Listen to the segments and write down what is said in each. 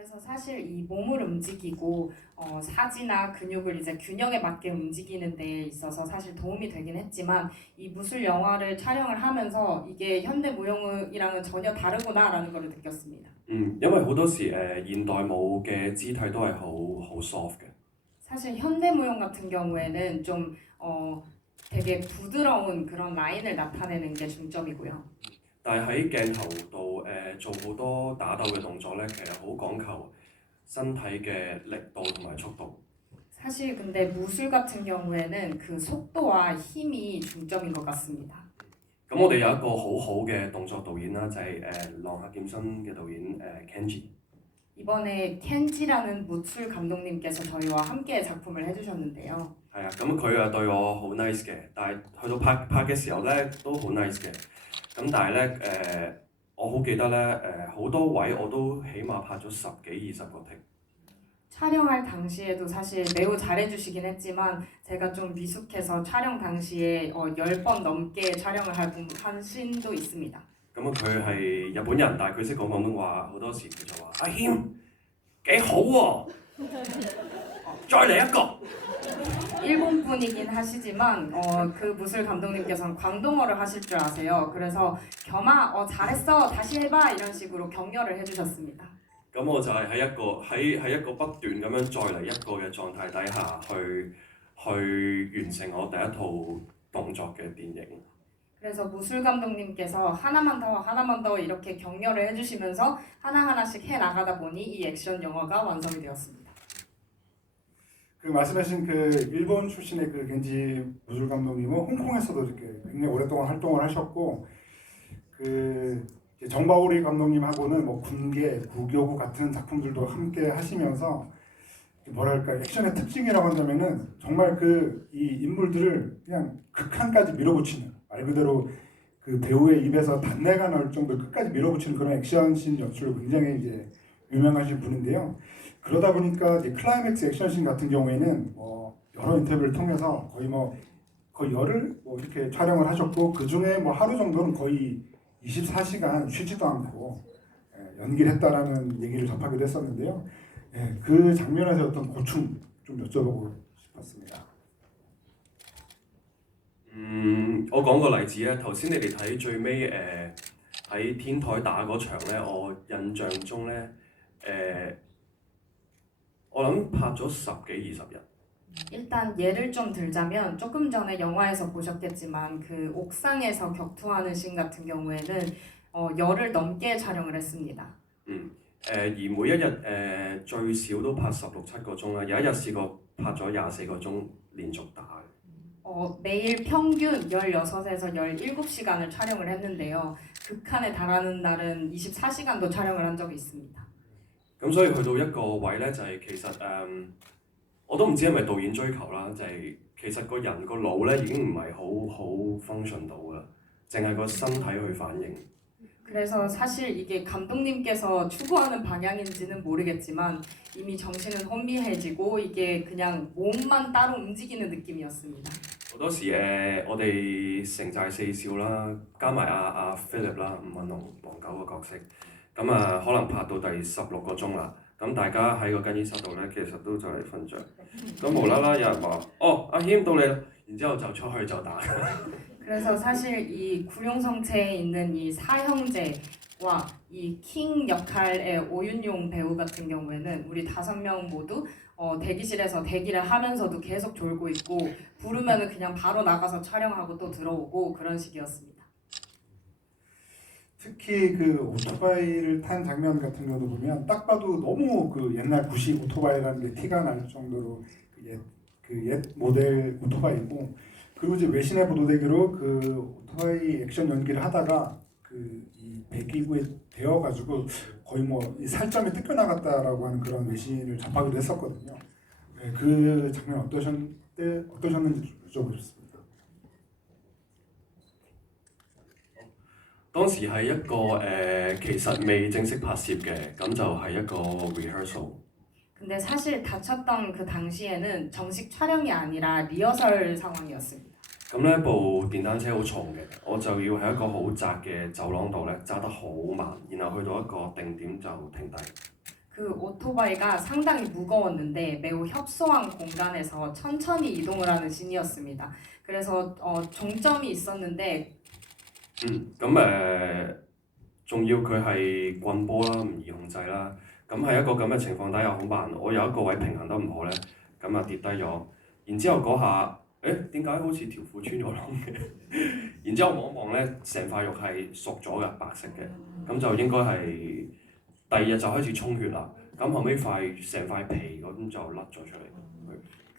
그래서 사실 이 몸을 움직이고 사지나 근육을 이제 균형에 맞게 움직이는 데 있어서 사실 도움이 되긴 했지만 이 무술 영화를 촬영을 하면서 이게 현대 무용이랑은 전혀 다르구나라는 걸 느꼈습니다. 因為好多時現代舞嘅肢體都係好 soft 嘅， 사실 현대 무용 같은 경우에는 좀 되게 부드러운 그런 라인을 나타내는 게 중점이고요. 但係喺鏡頭度做好多打鬥嘅動作咧，其實好講求身體嘅力度同埋速度。 사실 근데 무술 같은 경우에는 그 속도와 힘이 중점인 것 같습니다. 咁我哋有一個好好嘅動作導演啦，就係浪客劍心嘅導演 Kenji。 이번에 켄지라는 무술 감독님께서 저희와 함께 작품을 해주셨는데요. 係啊，咁佢對我好 nice 嘅，但係去到拍嘅時候咧都好 nice 嘅。咁但係咧我好記得咧好多位我都起碼拍咗10幾20個 take。 촬영할 당시에도 사실 매우 잘해주시긴 했지만 제가 좀 미숙해서 촬영 당시에 10번 넘게 촬영을 한 씬도 있습니다. 咁佢係日本人，但係佢識講廣東話，好多時佢就話：阿謙幾好喎，再嚟一個。 일본 분이긴 하시지만 그 무술 감독님께서는 광동어를 하실 줄 아세요. 그래서 겸아 잘했어 다시 해봐 이런 식으로 격려를 해주셨습니다. 咁我就係喺一個不斷咁樣再嚟一個嘅狀態底下去完成我第一套動作嘅電影。 그래서 무술 감독님께서 하나만 더 이렇게 격려를 해주시면서 하나하나씩 해 나가다 보니 이 액션 영화가 완성이 되었습니다. 그 말씀하신 그 일본 출신의 그 겐지 무술 감독님은 홍콩에서도 이렇게 굉장히 오랫동안 활동을 하셨고 그 정바오리 감독님하고는 뭐 군계, 구교구 같은 작품들도 함께 하시면서 뭐랄까 액션의 특징이라고 한다면은 정말 그 이 인물들을 그냥 극한까지 밀어붙이는 말 그대로 그 배우의 입에서 단내가 나올 정도로 끝까지 밀어붙이는 그런 액션씬 연출로 굉장히 이제 유명하신 분인데요. 그러다 보니까 이제 클라이맥스 액션씬 같은 경우에는 여러 인터뷰를 통해서 거의 열흘 이렇게 촬영을 하셨고 그 중에 하루 정도는 거의 24시간 쉬지도 않고 연기를 했다라는 얘기를 접하기도 했었는데요. 그 장면에서 어떤 고충 좀 여쭤보고 싶었습니다. 我講個例子啊，頭先你哋睇最尾喺天台打嗰場咧，我印象中咧，我諗拍咗10幾20日。 일단 예를 좀 들자면 조금 전에 영화에서 보셨겠지만 그 옥상에서 격투하는 씬 같은 경우에는 열흘 넘게 촬영을 했습니다. 而每一日最少都拍16、7個鐘啦，有一日試過拍咗24個鐘連續打。 매일 평균 16에서 17시간을 촬영을 했는데요. 극한에 달하는 날은 24시간도 촬영을 한 적이 있습니다. 咁所以去到一個位咧，就係其實我都唔知係咪導演追求啦，就係其實個人個腦咧已經唔係好 function 到㗎啦，淨係個身體去反應。 그래서 사실 이게 감독님께서 추구하는 방향인지는 모르겠지만 이미 정신은 혼미해지고 이게 그냥 몸만 따로 움직이는 느낌이었습니다. 好多時我哋成寨4少啦，加埋阿 Philip 啦，吳文龍、黃九個角色，咁可能拍到第16個鐘啦，咁大家喺個更衣室度咧，其實都就嚟瞓着。咁無啦啦有人話：哦，阿謙到你啦，然之後就出去就打。 그래서 사실 이 구룡성체에 있는 이 사형제와 이 킹 역할의 오윤용 배우 같은 경우에는 우리 5명 모두 대기실에서 대기를 하면서도 계속 졸고 있고 부르면은 그냥 바로 나가서 촬영하고 또 들어오고 그런 식이었습니다. 특히 그 오토바이를 탄 장면 같은 경우도 보면 딱 봐도 너무 그 옛날 구식 오토바이라는 게 티가 날 정도로 그 옛 모델 오토바이고 그리고 이제 외신에 보도되기로 그 오토바이 액션 연기를 하다가 그 이 배기구에 되어가지고 거의 이 살점이 뜯겨나갔다라고 하는 그런 외신을 접하기도 했었거든요. 그 장면 어떠셨는지 여쭤보고 싶습니다. 當時係一個其實未正式拍攝嘅，咁就係一個 rehearsal。 근데 사실 다쳤던 그 당시에는 정식 촬영이 아니라 리허설 상황이었습니다. 咁呢部電單車好重嘅，我就要喺一個好窄嘅走廊度咧揸得好慢，然後去到一個定點就停低。그 그 오토바이가 상당히 무거웠는데 매우 협소한 공간에서 천천히 이동을 하는 씬이었습니다. 그래서 종점이 있었는데 咁仲要佢係棍波啦，唔易控制啦。咁喺一個咁嘅情況底下好慢，我有一個位平衡得唔好咧，咁啊跌低咗。然之後嗰下，點解好似條褲穿咗窿嘅？然之後望一望咧，成塊肉係熟咗嘅，白色嘅，咁就應該係第二日就開始充血啦。咁後尾成塊皮咁就甩咗出嚟。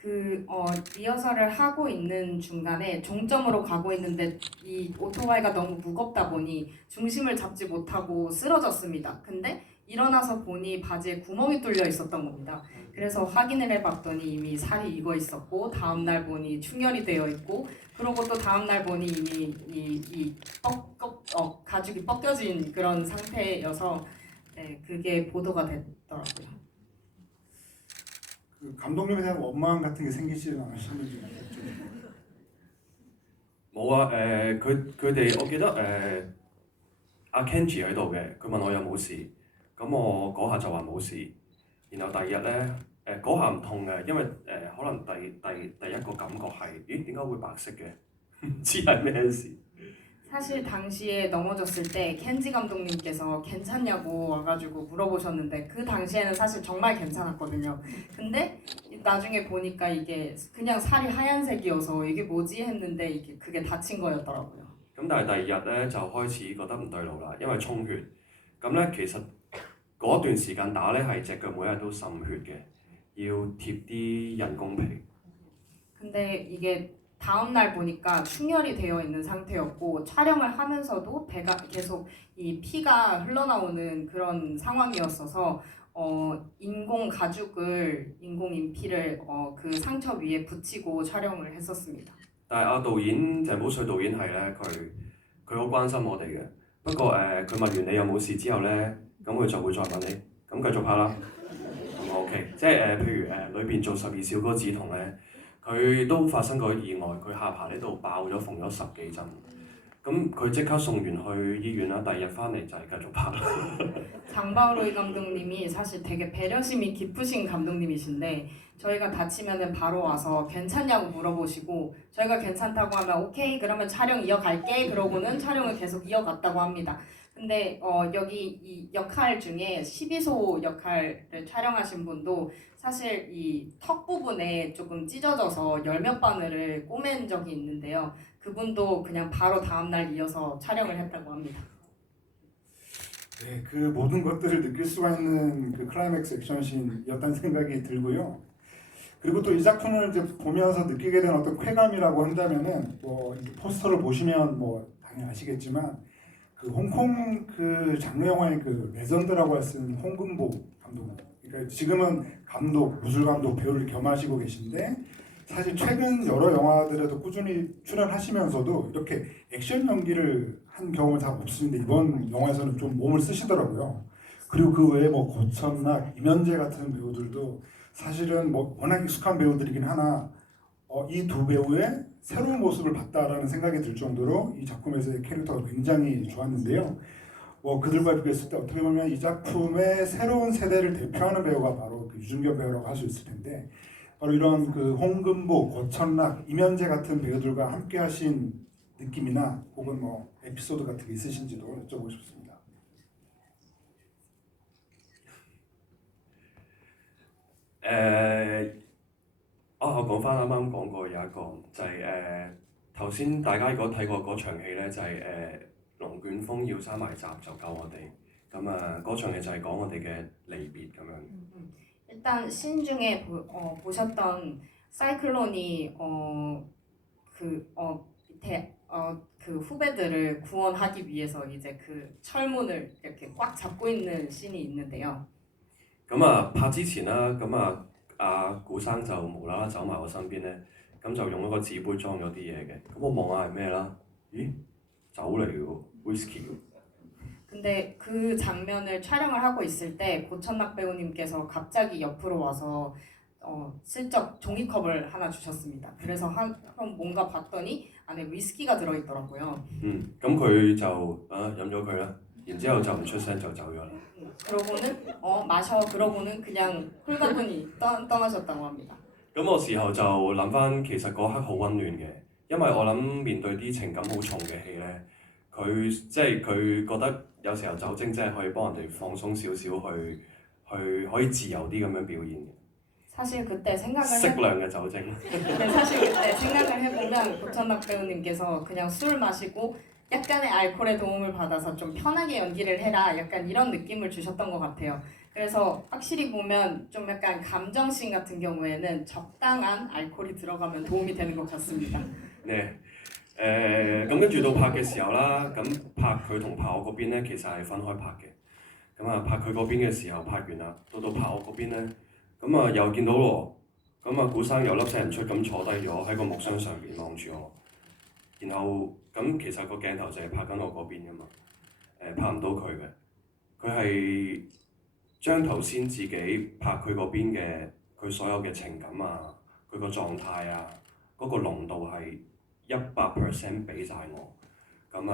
리허설을 하고 있는 중간에 종점으로 가고 있는데 이 오토바이가 너무 무겁다 보니 중심을 잡지 못하고 쓰러졌습니다. 근데 일어나서 보니 바지에 구멍이 뚫려 있었던 겁니다. 그래서 확인을 해봤더니 이미 살이 익어 있었고 다음날 보니 충혈이 되어 있고 그리고 또 다음날 보니 이미 가죽이 벗겨진 그런 상태여서 네, 그게 보도가 됐더라고요. 그 감독님에 대한 원망 같은 게 생기시는 않으셨는지 좀. 冇啊，佢哋我記得阿 Kenji 喺度嘅，佢問我有冇事，咁我嗰下就話冇事，然後第二日咧嗰下唔痛嘅，因為可能第一個感覺係，咦點解會白色嘅？唔知係咩事。 사실 당시에 넘어졌을 때 켄지 감독님께서 괜찮냐고 와가지고 물어보셨는데 그 당시에는 사실 정말 괜찮았거든요. 근데 나중에 보니까 이게 그냥 살이 하얀색이어서 이게 뭐지 했는데 이게 그게 다친 거였더라고요. 咁但係第二日咧就開始覺得唔對路啦，因為充血。咁咧其實嗰段時間打咧係隻腳每日都滲血嘅，要貼啲人工皮。 근데 이게 다음날 보니까 충혈이 되어 있는 상태였고 촬영을 하면서도 배가 계속 이 피가 흘러나오는 그런 상황이었어서 인공 가죽을 인공 인피를 그 상처 위에 붙이고 촬영을 했었습니다. 但係阿導演鄭寶瑞導演係咧，佢好關心我哋嘅。不過佢問完你有冇事之後咧，咁佢就會再問你，咁繼續拍啦。咁 OK， 即係譬如裏邊做12小嗰個梓潼咧，佢都發生過意外，佢下巴呢度爆咗縫咗10幾針。咁佢即刻送完去醫院啦，第二日翻嚟就係繼續拍啦。 장바오로이 감독님이 사실 되게 배려심이 깊으신 감독님이신데 저희가 다치면은 바로 와서 괜찮냐고 물어보시고 저희가 괜찮다고 하면 오케이 그러면 촬영 이어갈게 그러고는 촬영을 계속 이어갔다고 합니다. 근데 여기 이 역할 중에 12소 역할을 촬영하신 분도 사실 이 턱 부분에 조금 찢어져서 열몇 바늘을 꼬맨 적이 있는데요. 그분도 그냥 바로 다음날 이어서 촬영을 했다고 합니다. 네, 그 모든 것들을 느낄 수가 있는 그 클라이맥스 액션씬이었다는 생각이 들고요. 그리고 또 이 작품을 이제 보면서 느끼게 된 어떤 쾌감이라고 한다면은 뭐 이렇게 포스터를 보시면 뭐 당연히 아시겠지만 그 홍콩 그 장르 영화의 그 레전드라고 할 수 있는 홍금보 감독. 그러니까 지금은 감독, 무술 감독 배우를 겸하시고 계신데 사실 최근 여러 영화들에도 꾸준히 출연하시면서도 이렇게 액션 연기를 한 경험은 잘 없으신데 이번 영화에서는 좀 몸을 쓰시더라고요. 그리고 그 외에 뭐 고천락, 임현재 같은 배우들도 사실은 뭐 워낙 익숙한 배우들이긴 하나 이 두 배우의 새로운 모습을 봤다라는 생각이 들 정도로 이 작품에서의 캐릭터가 굉장히 좋았는데요. 뭐 그들과 비교했을 때 어떻게 보면 이 작품의 새로운 세대를 대표하는 배우가 바로 그 유준겸 배우라고 할 수 있을 텐데 바로 이런 그 홍금보, 고천락, 임현재 같은 배우들과 함께하신 느낌이나 혹은 뭐 에피소드 같은 게 있으신지도 여쭤보고 싶습니다. 에我講翻啱啱講過有一個就係頭先大家如果睇過嗰場戲咧，就係龍捲風要閂埋閘就救我哋，咁嗰場戲就係講我哋嘅離別咁樣。 일단 씬 중에 보셨던 사이클론이 밑에 그 후배들을 구원하기 위해서 이제 그 철문을 이렇게 꽉 잡고 있는 씬이 있는데요. 咁拍之前啦，阿古生就無啦啦走埋我身邊咧，咁就用一個紙杯裝咗啲嘢嘅，咁我望下係咩啦？咦，酒嚟嘅喎 ，whisky。 근데 그 장면을 촬영을 하고 있을 때 고천락 배우님께서 갑자기 옆으로 와서 슬쩍 종이컵을 하나 주셨습니다. 그래서 한번 뭔가 봤더니 안에 위스키가 들어있더라고요. 咁佢就飲咗佢啦，然之後就唔出聲就走咗啦。 그러고는 마셔 그러고는 그냥 홀가분히 떠나셨다고 합니다. 咁我時候就諗翻，其實嗰刻好温暖嘅，因為我諗面對啲情感好重嘅戲咧，佢覺得有時候酒精真係可以幫人哋放鬆少少，去可以自由啲咁樣表現嘅， 사실 그때 생각을 適量嘅酒精。 근데 사실 그때 생각을 해보면 고천락 배우님께서 그냥 술 마시고 약간의 알코올의 도움을 받아서 좀 편하게 연기를 해라 약간 이런 느낌을 주셨던 것 같아요. 그래서 확실히 보면 좀 약간 감정씬 같은 경우에는 적당한 알코올이 들어가면 도움이 되는 것 같습니다. 咧咁跟住到拍嘅時候啦，咁拍佢同拍我嗰邊咧，其實係分開拍嘅。咁啊拍佢嗰邊嘅時候拍完啦，到拍我嗰邊咧，咁啊又見到喎，咁啊古生又粒聲唔出咁坐低咗喺個木箱上邊望住我，然後咁其實個鏡頭就係拍緊我嗰邊噶嘛，拍唔到佢嘅，佢係將頭先自己拍佢嗰邊嘅佢所有嘅情感啊，佢個狀態啊，嗰個濃度係100% 俾晒我，咁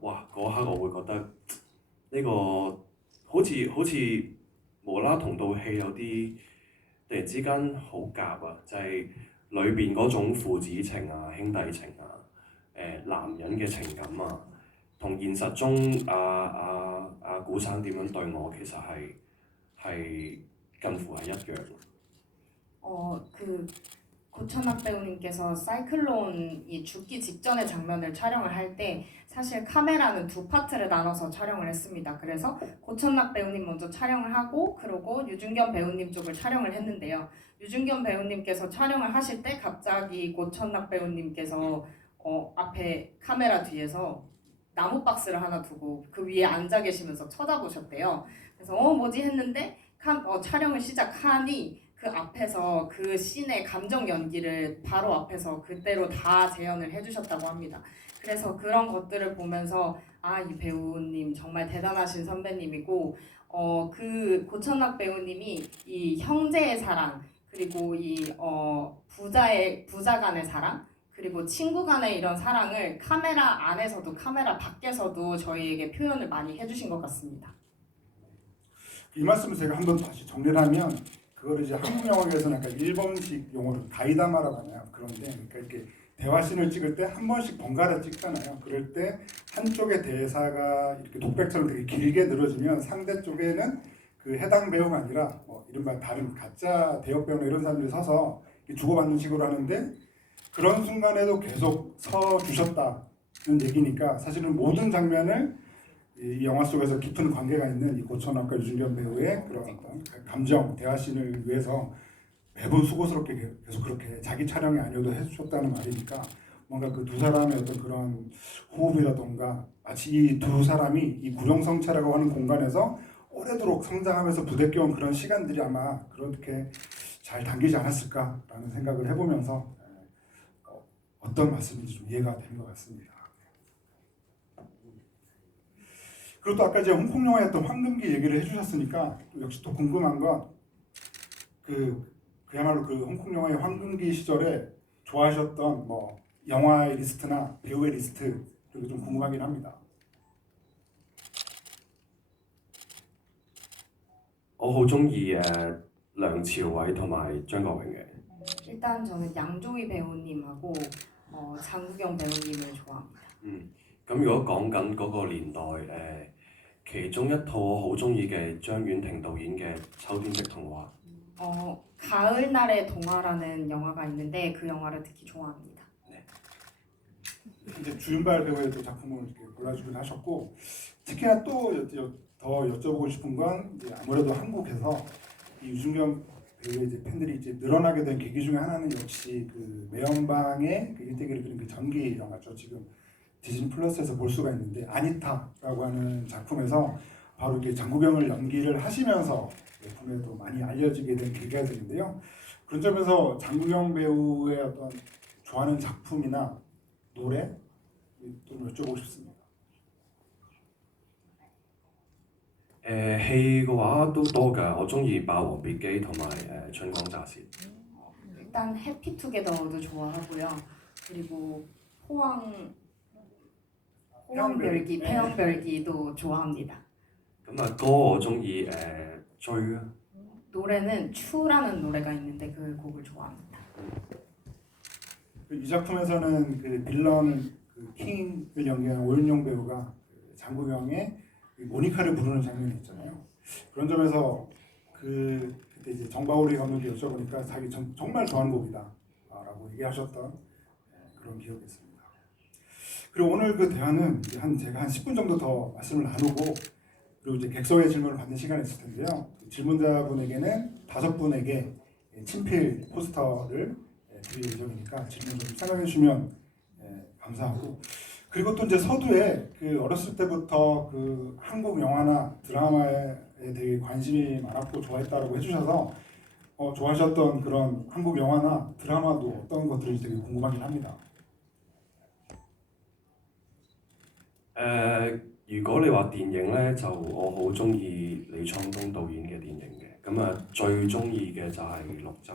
哇嗰刻我會覺得呢個好似無啦同到戲有啲突然之間好夾啊，就係裏邊嗰種父子情啊、兄弟情啊、男人嘅情感啊，同現實中古生點樣對我其實係近乎係一樣。 그 고천학 배우님께서 사이클론이 죽기 직전의 장면을 촬영을 할 때 사실 카메라는 두 파트를 나눠서 촬영을 했습니다. 그래서 고천락 배우님 먼저 촬영을 하고 그러고 유준겸 배우님 쪽을 촬영을 했는데요. 유준겸 배우님께서 촬영을 하실 때 갑자기 고천락 배우님께서 앞에 카메라 뒤에서 나무 박스를 하나 두고 그 위에 앉아 계시면서 쳐다보셨대요. 그래서 뭐지 했는데 촬영을 시작하니 그 앞에서 그 씬의 감정 연기를 바로 앞에서 그대로 다 재현을 해주셨다고 합니다. 그래서 그런 것들을 보면서 이 배우님 정말 대단하신 선배님이고 그 고천락 배우님이 이 형제의 사랑 그리고 이 부자 간의 사랑 그리고 친구 간의 이런 사랑을 카메라 안에서도 카메라 밖에서도 저희에게 표현을 많이 해주신 것 같습니다. 이 말씀을 제가 한번 다시 정리를 하면 그거를 이제 한국 영화계에서는 약간 일본식 용어로 가이다마라고 하나요? 그런데 그러니까 이렇게 대화씬을 찍을 때 한 번씩 번갈아 찍잖아요. 그럴 때 한쪽의 대사가 이렇게 독백처럼 되게 길게 늘어지면 상대 쪽에는 그 해당 배우가 아니라 이른바 다른 가짜 대역 배우나 이런 사람들이 서서 주고받는 식으로 하는데 그런 순간에도 계속 서 주셨다는 얘기니까 사실은 모든 장면을 이 영화 속에서 깊은 관계가 있는 이 고천학과 유준겸 배우의 그런 어떤 감정 대화씬을 위해서 매번 수고스럽게 계속 그렇게 자기 촬영이 아니어도 해주셨다는 말이니까 뭔가 그 두 사람의 어떤 그런 호흡이라던가 마치 이 두 사람이 이 구룡성체라고 하는 공간에서 오래도록 성장하면서 부대껴온 그런 시간들이 아마 그렇게 잘 담기지 않았을까라는 생각을 해보면서 어떤 말씀인지 좀 이해가 되는 것 같습니다. 그리고 또 아까 이제 홍콩 영화의 어떤 황금기 얘기를 해주셨으니까 역시 또 궁금한 건 그야말로 그 홍콩 영화의 황금기 시절에 좋아하셨던 영화의 리스트나 배우의 리스트 이렇게 좀 궁금하긴 합니다. 我好中意梁朝偉同埋張國榮嘅。 일단 저는 양조위 배우님하고 장국영 배우님을 좋아합니다. 咁如果講緊嗰個年代其中一套我好中意嘅張婉婷導演嘅《秋天的童話》。 가을날의 동화라는 영화가 있는데 그 영화를 특히 좋아합니다. 이제 주윤발 배우의 또 작품을 이렇게 골라주긴 하셨고 특히나 또 더 여쭤보고 싶은 건 이제 아무래도 한국에서 이 유준겸 배우의 이제 팬들이 이제 늘어나게 된 계기 중에 하나는 역시 그 매연방의 그 일대기를 그린 그 전기 영화죠. 지금 디즈니 플러스에서 볼 수가 있는데 아니타라고 하는 작품에서 바로 이렇게 장국영을 연기를 하시면서 국내에도 많이 알려지게 된 계기가 되는데요. 그런 점에서 장국영 배우의 어떤 좋아하는 작품이나 노래 좀 여쭤보고 싶습니다. 戲嘅話都多㗎，我中意《霸王別姬》同埋《春光乍泄》。 일단 해피투게더도 좋아하고요. 그리고 포항 호원별기, 태영별기도 좋아합니다. 咁啊歌我中意追啊， 노래는 추라는 노래가 있는데 그 곡을 좋아합니다. 이 작품에서는 그 빌런 그 킹을 연기한 오윤용 배우가 그 장국영의 모니카를 부르는 장면이 있잖아요. 그런 점에서 그때 이제 정바오리 감독이 여쭤보니까 자기 정말 좋아하는 곡이다라고 얘기하셨던 그런 기억이 있습니다. 그리고 오늘 그 대화는 이제 제가 한 10분 정도 더 말씀을 나누고 그리고 이제 객석의 질문을 받는 시간이 있을 텐데요. 질문자분에게는 5분에게 친필 포스터를 드릴 예정이니까 질문 좀 생각해 주시면 감사하고 그리고 또 이제 서두에 그 어렸을 때부터 그 한국 영화나 드라마에 되게 관심이 많았고 좋아했다라고 해주셔서 좋아하셨던 그런 한국 영화나 드라마도 어떤 것들이 되게 궁금하긴 합니다. 如果你話電影呢，就我好中意李滄東導演嘅電影嘅，咁啊最中意嘅就係《綠洲》。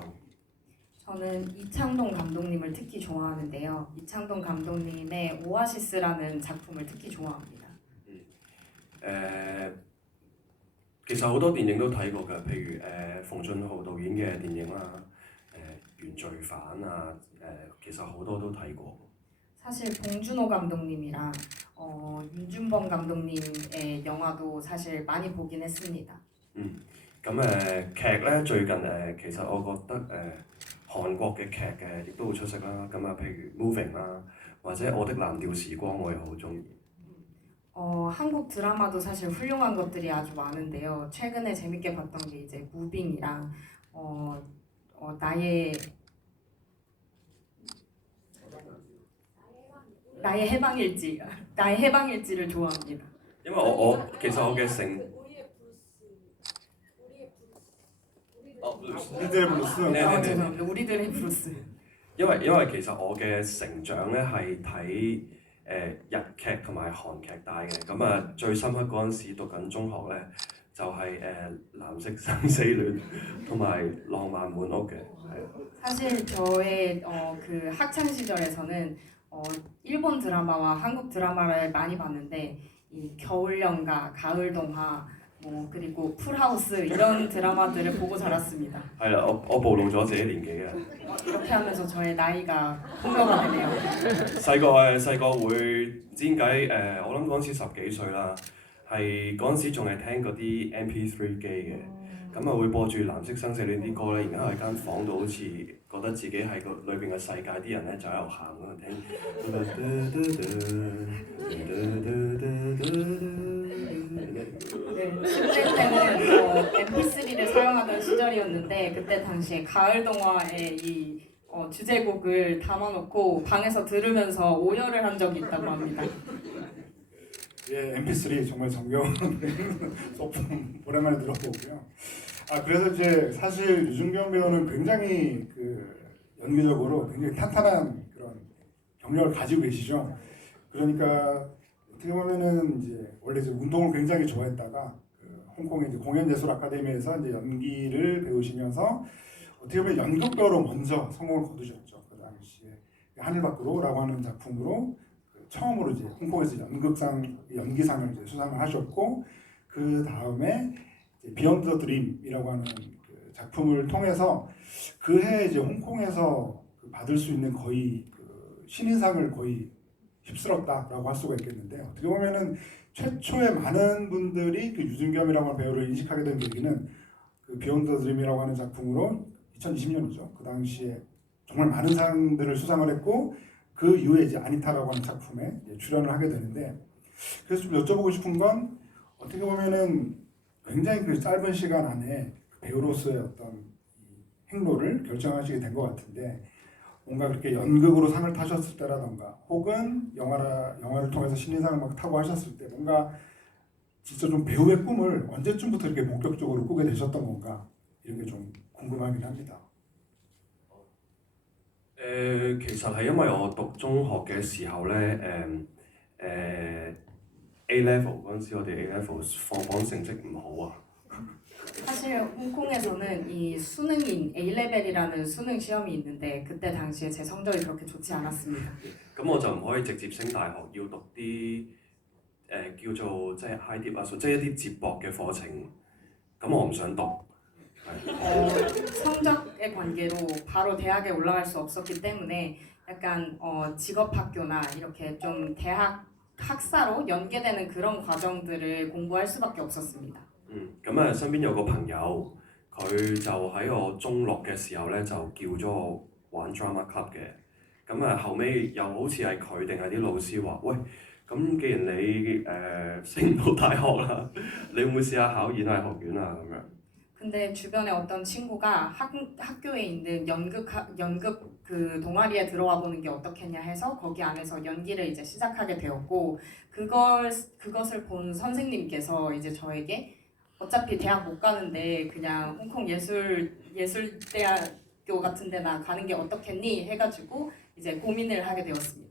저는 이창동 감독님을 특히 좋아하는데요. 이창동 감독님의 오아시스라는 작품을 특히 좋아합니다. 其實好多電影都睇過㗎，譬如馮俊豪導演嘅電影啦，原罪犯啊，其實好多都睇過。 사실 봉준호 감독님이랑 윤준범 감독님의 영화도 사실 많이 보긴 했습니다. 咁劇咧最近其實我覺得韓國嘅劇亦都好出色啦。咁啊，譬如 Moving 啦，或者我的藍調時光我又好中意。 한국 드라마도 사실 훌륭한 것들이 아주 많은데요. 최근에 재밌게 봤던 게 이제 무빙이랑 나의 해방일지를 좋아합니다. 因為其實我嘅成 우리들의 블루스. 네. 죄송합니다. 우리들의 브루스. 因為其實我嘅成長咧係睇日劇同埋韓劇大嘅，咁啊最深刻嗰陣時讀緊中學咧就係藍色生死戀同埋浪漫滿屋嘅，係。 사실 저의 그 학창 시절에서는 일본 드라마와 한국 드라마를 많이 봤는데 이 겨울연가, 가을동화, 그리고 풀하우스 이런 드라마들을 보고 자랐습니다. 係啦，我暴露咗自己年紀啦。 이렇게 하면서 저의 나이가 폭로가 되네요. 細個會唔知點解我諗嗰陣時10幾歲啦，係嗰陣時仲係聽嗰啲 MP3 機嘅，咁啊會播住藍色生死戀啲歌咧，然後喺間房度好似覺得自己喺個裏邊嘅世界，啲人咧就喺度行嗰度聽。 네, 10대 때는 MP3를 사용하던 시절이었는데 그때 당시에 가을동화의 이 주제곡을 담아놓고 방에서 들으면서 오열을 한 적이 있다고 합니다. 예, MP3 정말 정겨운 소품 오랜만에 들어보고요. 그래서 이제 사실 유준경 배우는 굉장히 그 연기적으로 굉장히 탄탄한 그런 경력을 가지고 계시죠. 그러니까 어떻게 보면은 이제 원래 이제 운동을 굉장히 좋아했다가 그 홍콩의 이제 공연예술 아카데미에서 이제 연기를 배우시면서 어떻게 보면 연극배우로 먼저 성공을 거두셨죠. 그 당시에 하늘 밖으로라고 하는 작품으로 처음으로 이제 홍콩에서 연기상을 이제 수상을 하셨고 그 다음에 비욘드 더 드림이라고 하는 그 작품을 통해서 그 해 이제 홍콩에서 받을 수 있는 거의 그 신인상을 거의 휩쓸었다라고 할 수가 있겠는데 어떻게 보면은 최초에 많은 분들이 그 유준겸이라고 하는 배우를 인식하게 된 계기는 그 비욘드 더 드림이라고 하는 작품으로 2020년이죠. 그 당시에 정말 많은 상들을 수상을 했고 그 이후에 이제 아니타라고 하는 작품에 출연을 하게 되는데 그래서 좀 여쭤보고 싶은 건 어떻게 보면은 굉장히 그 짧은 시간 안에 배우로서의 어떤 행로를 결정하시게 된 것 같은데 뭔가 그렇게 연극으로 상을 타셨을 때라던가 혹은 영화를 통해서 신인상을 막 타고 하셨을 때 뭔가 진짜 좀 배우의 꿈을 언제쯤부터 이렇게 본격적으로 꾸게 되셨던 건가 이런 게 좀 궁금하긴 합니다. 其實係因為我讀中學嘅時候咧，A level 嗰陣時，我哋 A level 放榜成績唔好啊。 사실 홍콩에서는 이 수능인 A 레벨이라는 수능 시험이 있는데 그때 당시에 제 성적이 그렇게 좋지 않았습니다. 咁我就唔可以直接升大學，要讀啲叫做即係 high dip 啊，即係一啲接駁嘅課程，咁我唔想讀。 성적의 관계로 바로 대학에 올라갈 수 없었기 때문에 약간 직업학교나 이렇게 좀 대학 학사로 연계되는 그런 과정들을 공부할 수밖에 없었습니다. 咁啊，身邊有個朋友，佢就喺我中六嘅時候咧，就叫咗我玩 drama club 嘅。咁啊，後尾又好似係佢定係啲老師話：喂，咁既然你升唔到大學啦，你會唔會試下考演藝學院啊？咁樣。 근데 주변에 어떤 친구가 학교에 있는 연극 그 동아리에 들어와 보는 게 어떻겠냐 해서 거기 안에서 연기를 이제 시작하게 되었고 그것을 본 선생님께서 이제 저에게 어차피 대학 못 가는데 그냥 홍콩 예술대학교 같은 데나 가는 게 어떻겠니 해가지고 이제 고민을 하게 되었습니다.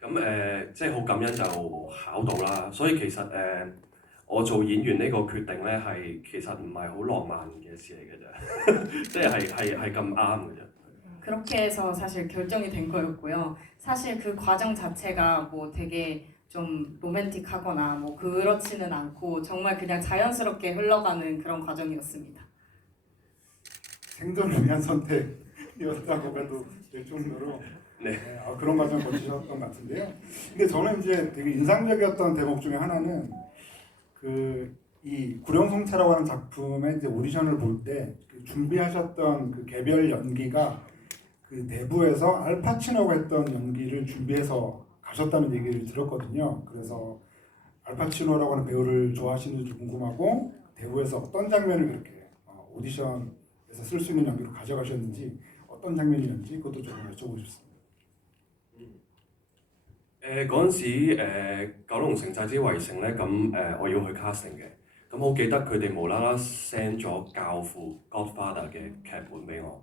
咁即係好感恩就考到啦。所以其實我做演員呢個決定咧係其實唔係好浪漫嘅事嚟嘅啫，即係咁啱嘅啫。 그렇게 해서 사실 결정이 된 거였고요. 사실 그 과정 자체가 뭐 되게 좀 로맨틱하거나 뭐 그렇지는 않고 정말 그냥 자연스럽게 흘러가는 그런 과정이었습니다. 생존을 위한 선택이었다고 해도 될 정도로 네. 그런 과정 거치셨던 것 같은데요. 근데 저는 이제 되게 인상적이었던 대목 중에 하나는 이 구룡성체라고 하는 작품의 이제 오디션을 볼 때 그 준비하셨던 그 개별 연기가 그 대부에서 알파치노가 했던 연기를 준비해서 가셨다는 얘기를 들었거든요. 그래서 알파치노라고 하는 배우를 좋아하시는지 궁금하고 대부에서 어떤 장면을 그렇게 오디션에서 쓸 수 있는 연기로 가져가셨는지 어떤 장면이었는지 그것도 좀 여쭤보고 싶습니다. 嗰陣時九龍城寨之圍城咧，咁我要去 casting 嘅，咁好記得佢哋無啦啦 send 咗教父 Godfather 嘅劇本俾我。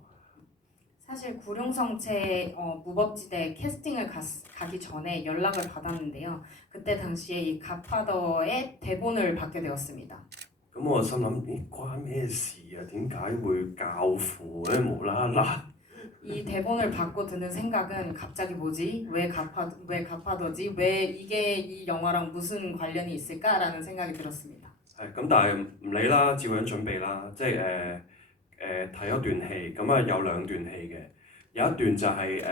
사실 구룡성체 무법지대 캐스팅을 가기 전에 연락을 받았는데요. 그때 당시에 이 갓파더의 대본을 받게 되었습니다. 咁我心諗，咦關咩事啊？點解會教父咧無啦啦？ 이 대본을 받고 드는 생각은 갑자기 뭐지? 왜 갓파더지? 왜 이게 이 영화랑 무슨 관련이 있을까라는 생각이 들었습니다. 係咁，但係唔理啦，照樣準備啦。即係睇咗段戲，咁啊有兩段戲嘅，有一段就係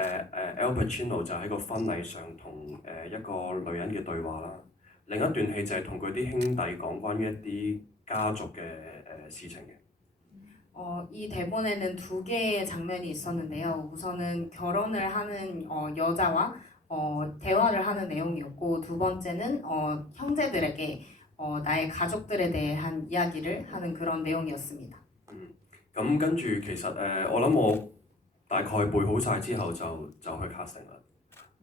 Al Pacino 就喺個婚禮上同一個女人嘅對話啦，另一段戲就係同佢啲兄弟講關於一啲家族嘅事情嘅。 이 대본에는 두 개의 장면이 있었는데요. 우선은 결혼을 하는 여자와 대화를 하는 내용이었고 두 번째는 형제들에게 나의 가족들에 대한 이야기를 하는 그런 내용이었습니다. 咁跟住其實我諗我大概背好晒之後就去 casting 啦。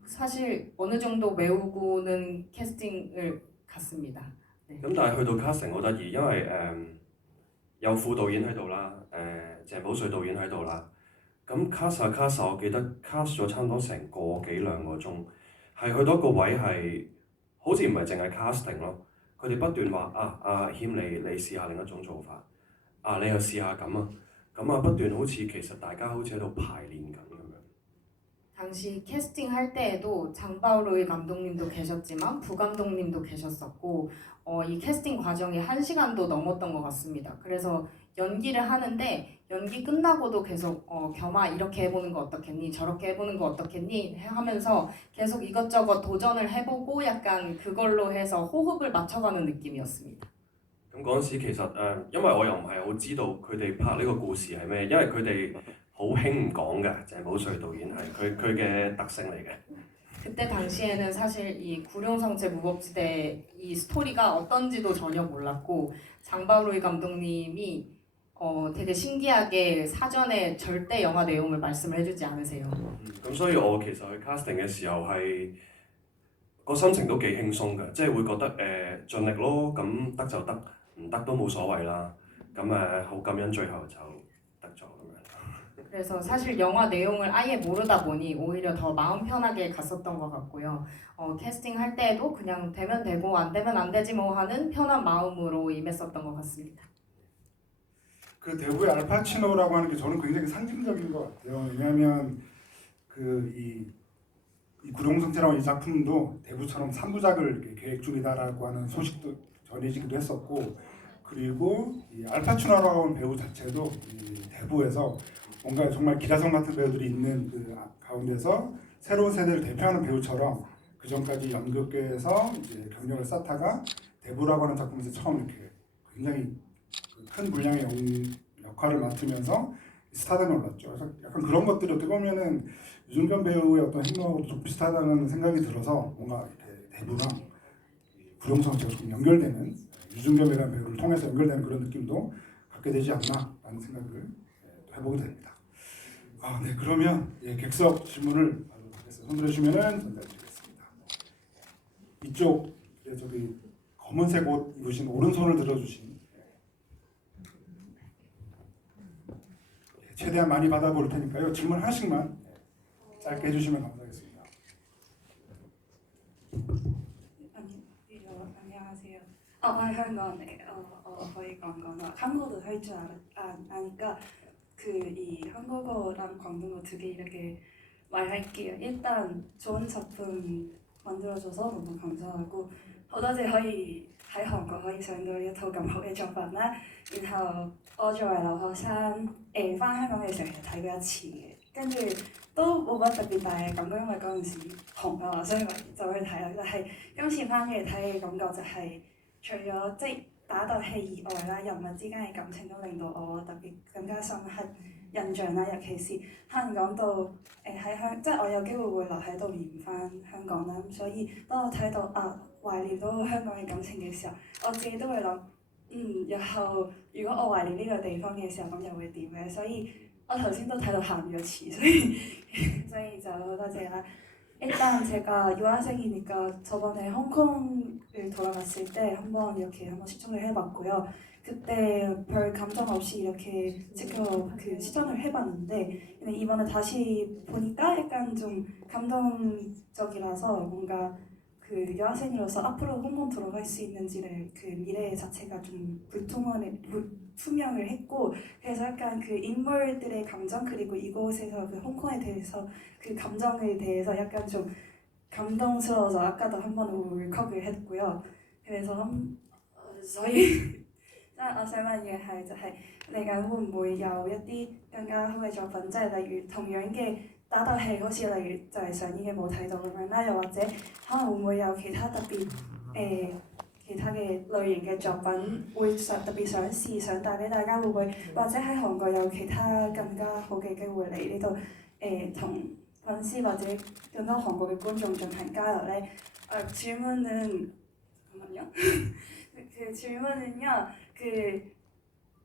사실 어느 정도 외우고는 캐스팅을 갔습니다. 咁但係去到 casting 好得意，因為有副導演喺度啦，鄭寶瑞導演喺度啦。咁 cast 下 cast 下，我記得 cast 咗差唔多成個幾兩個鐘，係去到一個位係好似唔係淨係 casting 咯，佢哋不斷話阿謙你試下另一種做法，你又試下咁啊，咁啊不斷好似其實大家好似喺度排練緊咁樣。 당시 캐스팅 할 때에도 장바오로이 감독님도 계셨지만 부감독님도 계셨었고 이 캐스팅 과정이 1시간도 넘었던 것 같습니다. 그래서 연기를 하는데 연기 끝나고도 계속 겸아 이렇게 해보는 거 어떻겠니? 저렇게 해보는 거 어떻겠니? 하면서 계속 이것저것 도전을 해보고 약간 그걸로 해서 호흡을 맞춰가는 느낌이었습니다. 咁嗰陣時其實因為我又唔係好知道佢哋拍呢個故事係咩，因為佢哋好興唔講嘅，鄭寶瑞導演係佢嘅特性嚟嘅。 그때 당시에는 사실 이 구룡성체 무법지대 이 스토리가 어떤지도 전혀 몰랐고 장바오로이 감독님이 되게 신기하게 사전에 절대 영화 내용을 말씀을 해주지 않으세요. 咁所以我其實去 casting 嘅時候係個心情都幾輕鬆嘅，即係會覺得盡力咯，咁得就得，唔得都冇所謂啦。咁好感恩最後就得咗咁樣。 그래서 사실 영화 내용을 아예 모르다 보니 오히려 더 마음 편하게 갔었던 것 같고요. 캐스팅 할 때에도 그냥 되면 되고 안 되면 안 되지 뭐 하는 편한 마음으로 임했었던 것 같습니다. 그 대부의 알파치노라고 하는 게 저는 굉장히 상징적인 것 같아요. 왜냐하면 이 이 구룡성체라는 이 작품도 대부처럼 3부작을 계획 중이다라고 하는 소식도 전해지기도 했었고, 그리고 이 알파추나라고 하는 배우 자체도 이 대부에서 뭔가 정말 기라성 같은 배우들이 있는 그 가운데서 새로운 세대를 대표하는 배우처럼 그 전까지 연극계에서 이제 경력을 쌓다가 대부라고 하는 작품에서 처음 이렇게 굉장히 큰 분량의 역할을 맡으면서 스타덤에 올랐죠. 그래서 약간 그런 것들이 어떻게 보면은 유승균 배우의 어떤 행동하고 좀 비슷하다는 생각이 들어서 뭔가 이렇게 대부랑 구룡성체가 좀 연결되는, 유승균이라는 배우를 통해서 연결되는 그런 느낌도 갖게 되지 않나라는 생각을 해보게 됩니다. 네, 그러면 객석 질문을 손들어주시면은 전달드리겠습니다. 이쪽 저기 검은색 옷 입으신 오른손을 들어주신, 최대한 많이 받아볼 테니까요. 질문 하나씩만 짧게 해주시면 감사하겠습니다. 안녕하세요. 한국에 거의 건가 한국어도 할 줄 아니까 이 한국어랑 광동어 두 개 이렇게 말할게요. 일단 좋은 작품 만들어줘서 너무 감사하고 好多謝可以喺韓國可以上到呢一套咁好嘅作品啦。然後我作為留學生，翻香港嘅時候其實睇過一次嘅，跟住都冇乜特別大嘅感覺，因為嗰陣時紅啊嘛，所以我就去睇啦。但係今次翻嚟睇嘅感覺就係、除咗打鬥戲以外啦，人物之間嘅感情都令到我特別更加深刻印象啦。尤其是可能講到喺我有機會會留喺度連翻香港啦，咁所以當我睇到懷念到香港嘅感情嘅時候，我自己都會諗，日後如果我懷念呢個地方嘅時候，咁又會點咧？所以我頭先都睇到喊咗詞，所以就好多謝啦。 일단 제가 유학생이니까 저번에 홍콩을 돌아갔을 때 한번 시청을 해봤고요. 그때 별 감정 없이 이렇게 시청을 해봤는데 근데 이번에 다시 보니까 약간 좀 감동적이라서 뭔가 유학생으로서 앞으로 홍콩 들어갈 수 있는지를 미래 자체가 좀 불투명을 했고 그래서 약간 인물들의 감정 그리고 이곳에서 홍콩에 대해서 감정에 대해서 약간 좀 감동스러워서 아까도 한 번 울컥을 했고요. 그래서 所以我想問嘅係嚟緊會唔會有一啲更加好嘅作品，即係例如同樣嘅打鬥戲，好似例如就係上演嘅冇睇到咁樣啦，又或者可能會唔會有其他特別其他嘅類型嘅作品會特別想試，想帶俾大家，會唔會或者喺韓國有其他更加好嘅機會嚟呢度同粉絲或者更多韓國嘅觀眾進行交流咧？질문은 잠깐만요. 질문은요.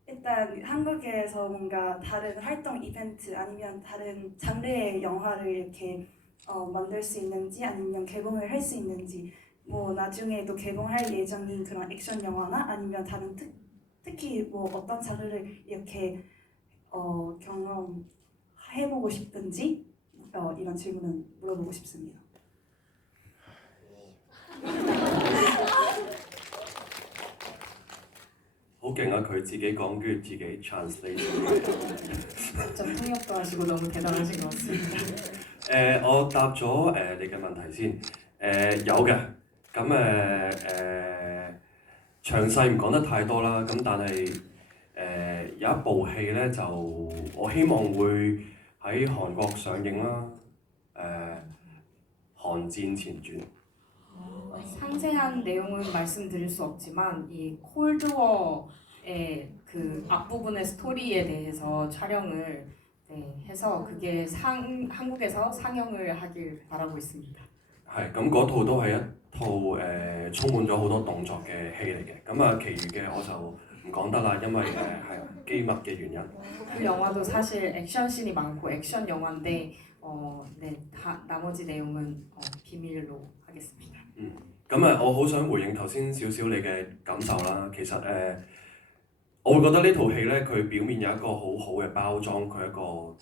일단 한국에서 뭔가 다른 활동 이벤트 아니면 다른 장르의 영화를 이렇게 만들 수 있는지 아니면 개봉을 할 수 있는지 뭐 나중에도 개봉할 예정인 그런 액션 영화나 아니면 다른 특히 뭐 어떤 장르를 이렇게 경험해보고 싶은지 이런 질문을 물어보고 싶습니다. 好勁啊！佢自己講，跟住自己 translate。 좀 통역도 하시고 너무 대단하신 것 같습니다. 我答咗你嘅問題先。有嘅，咁詳細唔講得太多啦。咁但係有一部戲咧，就我希望會喺韓國上映啦。韓戰前傳。 상세한 내용은 말씀드릴 수 없지만 이 콜드워의 앞부분의 스토리에 대해서 촬영을 해서 그게 한국에서 상영을 하길 바라고 있습니다. 係咁，嗰套都係一套充滿咗好多動作嘅戲嚟嘅。咁其餘嘅我就唔講得啦，因為係機密嘅原因。 그 영화도 사실 액션씬이 많고 액션 영화인데 나머지 내용은 비밀로 하겠습니다. 咁我好想回應頭先少少你嘅感受啦。其實我會覺得呢套戲咧，佢表面有一個好好嘅包裝，佢係一個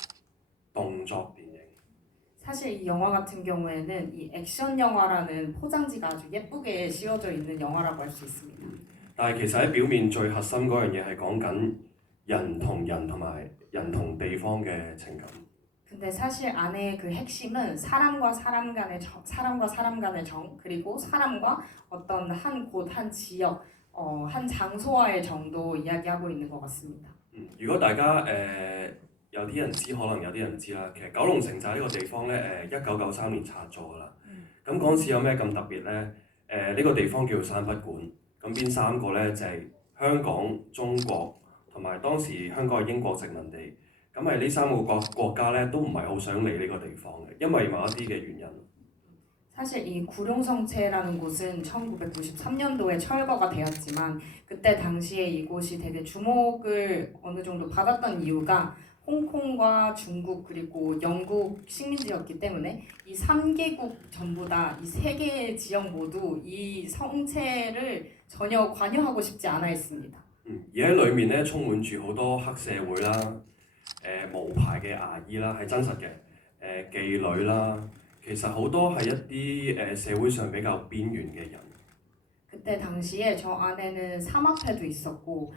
動作電影。 사실 이 영화 같은 경우에는 이 액션 영화라는 포장지가 아주 예쁘게 씌워져 있는 영화라고 할 수 있습니다. 但係其實喺表面最核心嗰樣嘢係講緊人同人同埋人同地方嘅情感。 근데 사실 안에 그 핵심은 사람과 사람 간의 정, 그리고 사람과 어떤 한 곳, 한 지역, 한 장소와의 정도 이야기하고 있는 것 같습니다. 如果大家有啲人知，可能有啲人唔知啦。其實九龍城寨呢個地方咧1993年拆咗㗎啦。咁嗰陣時有咩咁特別咧？呢個地方叫三不管。咁邊三個咧？就係香港、中國同埋當時香港係英國殖民地。咁係呢三個國家咧都唔係好想理呢個地方嘅，因為某一啲嘅原因。 사실 이 구룡성체라는 곳은 1993년도에 철거가 되었지만 그때 당시에 이곳이 되게 주목을 어느 정도 받았던 이유가 홍콩과 중국 그리고 영국 식민지였기 때문에 이 3개국 전부 다 이 3개의 지역 모두 이 성체를 전혀 관여하고 싶지 않아 했습니다. 而喺裏面咧充滿住好多黑社會啦、無牌嘅牙醫啦，係真實嘅，妓女啦，其實好多係一啲社會上比較邊緣嘅人。 그때 당시에 저 안에는 사마패도 있었고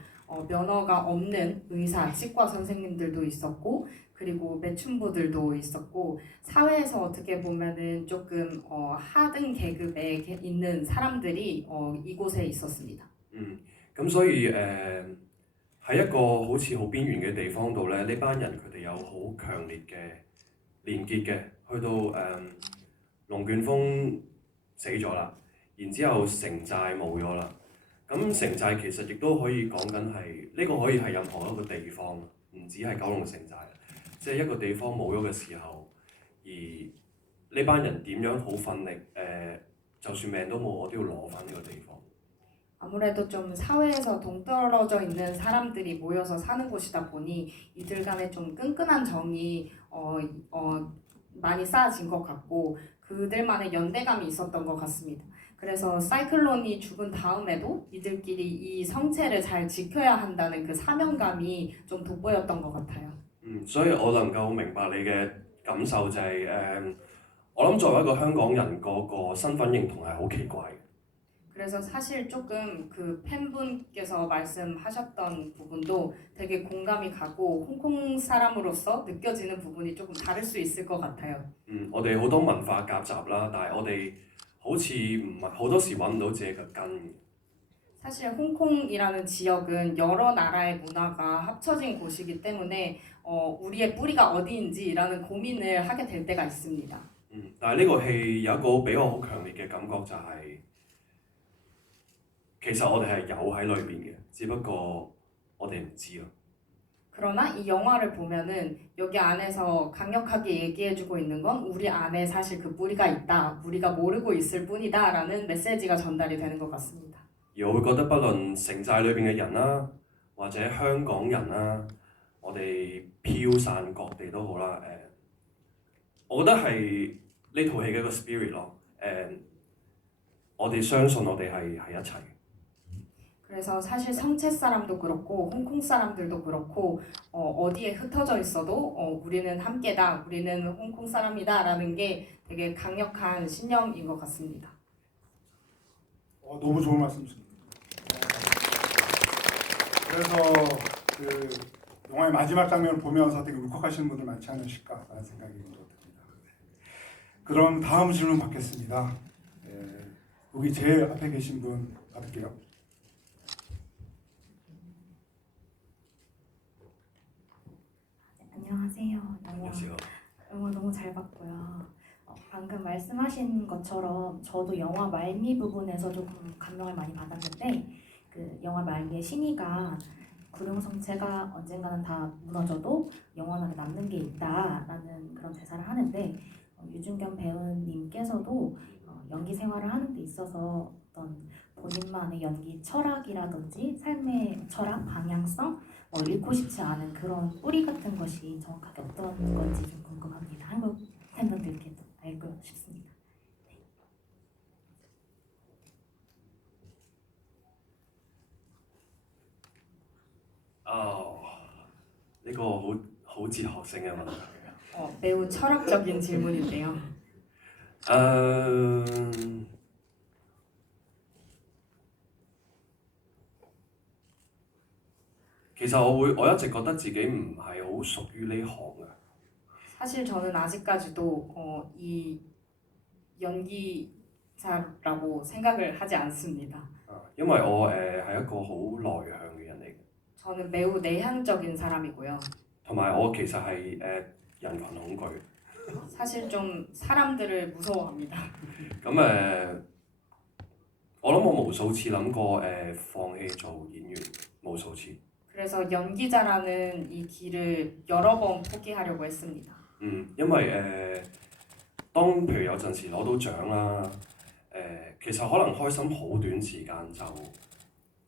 면허가 없는 의사, 치과 선생님들도 있었고 그리고 매춘부들도 있었고 사회에서 어떻게 보면은 조금 하등 계급에 있는 사람들이 이곳에 있었습니다. 咁所以喺一個好似好邊緣嘅地方度咧，呢班人佢哋有好強烈嘅連結嘅，去到龍捲風死咗啦，然之後城寨冇咗啦。咁城寨其實亦都可以講緊係呢個可以係任何一個地方，唔止係九龍城寨，即係一個地方冇咗嘅時候，而呢班人點樣好奮力就算命都冇，我都要攞翻呢個地方。 아무래도 좀 사회에서 동떨어져 있는 사람들이 모여서 사는 곳이다 보니 이들 간에 좀 끈끈한 정이 많이 쌓아진 것 같고 그들만의 연대감이 있었던 것 같습니다. 그래서 사이클론이 죽은 다음에도 이들끼리 이 성체를 잘 지켜야 한다는 그 사명감이 좀 돋보였던 것 같아요. 所以我能夠明白你嘅感受就係我諗作為一個香港人個身份認同係好奇怪嘅。 그래서 사실 조금 그 팬분께서 말씀하셨던 부분도 되게 공감이 가고 홍콩 사람으로서 느껴지는 부분이 조금 다를 수 있을 것 같아요. 我哋好多文化夾雜啦，但係我哋好似唔係好多時揾唔到自己嘅根。 사실 홍콩이라는 지역은 여러 나라의 문화가 합쳐진 곳이기 때문에 우리의 뿌리가 어디인지라는 고민을 하게 될 때가 있습니다. 但係呢個戲有一個俾我好強烈嘅感覺就係、其實我哋係有喺裏邊嘅，只不過我哋唔知咯。 그러나 이 영화를 보면은 여기 안에서 강력하게 얘기해주고 있는 건 우리 안에 사실 그 뿌리가 있다, 우리가 모르고 있을 뿐이다라는 메시지가 전달이 되는 것 같습니다. 而我會覺得，不論城寨裏邊嘅人啦，或者香港人啦，我哋飄散各地都好啦，我覺得係呢套戲嘅一個 spirit 咯，我哋相信我哋係一齊。 그래서 사실 성체 사람도 그렇고 홍콩 사람들도 그렇고 어디에 흩어져 있어도 우리는 함께다, 우리는 홍콩 사람이다라는 게 되게 강력한 신념인 것 같습니다. 너무 좋은 말씀이십니다. 그래서 그 영화의 마지막 장면을 보면서 되게 울컥하시는 분들 많지 않으실까라는 생각이 듭니다. 그럼 다음 질문 받겠습니다. 여기 제일 앞에 계신 분 받을게요. 안녕하세요. 안녕하세요. 영화 너무 잘 봤고요. 방금 말씀하신 것처럼 저도 영화 말미 부분에서 조금 감명을 많이 받았는데 그 영화 말미에 신이가 구룡성체가 언젠가는 다 무너져도 영원하게 남는 게 있다라는 그런 대사를 하는데 유준겸 배우님께서도 연기 생활을 하는 데 있어서 어떤 본인만의 연기 철학이라든지 삶의 철학, 방향성 잃고 싶지 않은 그런 뿌리 같은 것이 정확하게 어떤 건지 좀 궁금합니다. 한국 팬분들께도 알고 싶습니다.呢個好哲學性嘅問題。 매우 철학적인 질문인데요. 其實我一直覺得自己唔係好屬於呢行嘅。 사실 저는 아직까지도 이 연기자라고 생각을 하지 않습니다. 因為我係一個好內向嘅人嚟嘅， 저는 매우 내향적인 사람이고요. 同埋我其實係人群恐懼。 사실 좀 사람들을 무서워합니다. 咁我諗我無數次諗過放棄做演員，無數次。 그래서 연기자라는 이 길을 여러 번 포기하려고 했습니다. 因為當譬如有陣時攞到獎啦，其實可能開心好短時間就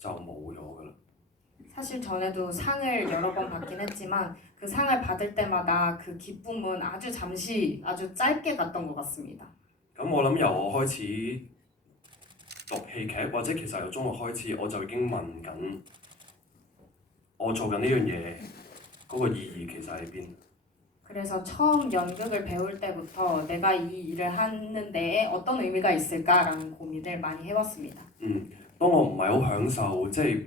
冇咗㗎啦。 사실 전에도 상을 여러 번 받긴 했지만 그 상을 받을 때마다 그 기쁨은 아주 잠시 아주 짧게 갔던 것 같습니다. 咁我諗由我開始讀戲劇，或者其實由中學開始，我就已經問緊我做緊呢樣嘢嗰個意義其實喺邊？ 그래서 처음 연극을 배울 때부터 내가 이 일을 하는 데에 어떤 의미가 있을까라는 고민을 많이 해왔습니다. 當我唔係好享受，即係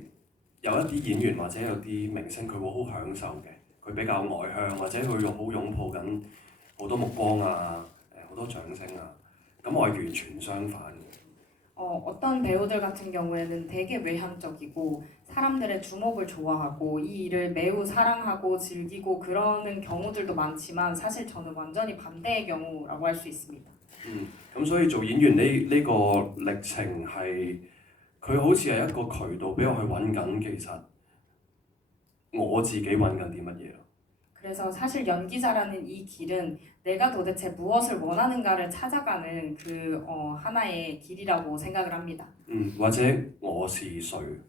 有一啲演員或者有啲明星佢會好享受嘅，佢比較外向或者佢好擁抱緊好多目光啊，好多掌聲啊，咁我係完全相反嘅。 어떤 배우들 같은 경우에는 되게 외향적이고 사람들의 주목을 좋아하고 이 일을 매우 사랑하고 즐기고 그러는 경우들도 많지만 사실 저는 완전히 반대의 경우라고 할 수 있습니다. 咁所以做演員呢個歷程係佢好似係一個渠道俾我去揾緊，其實我自己揾緊啲乜嘢咯。 그래서 사실 연기자라는 이 길은 내가 도대체 무엇을 원하는가를 찾아가는 그 하나의 길이라고 생각을 합니다. 或者我是誰？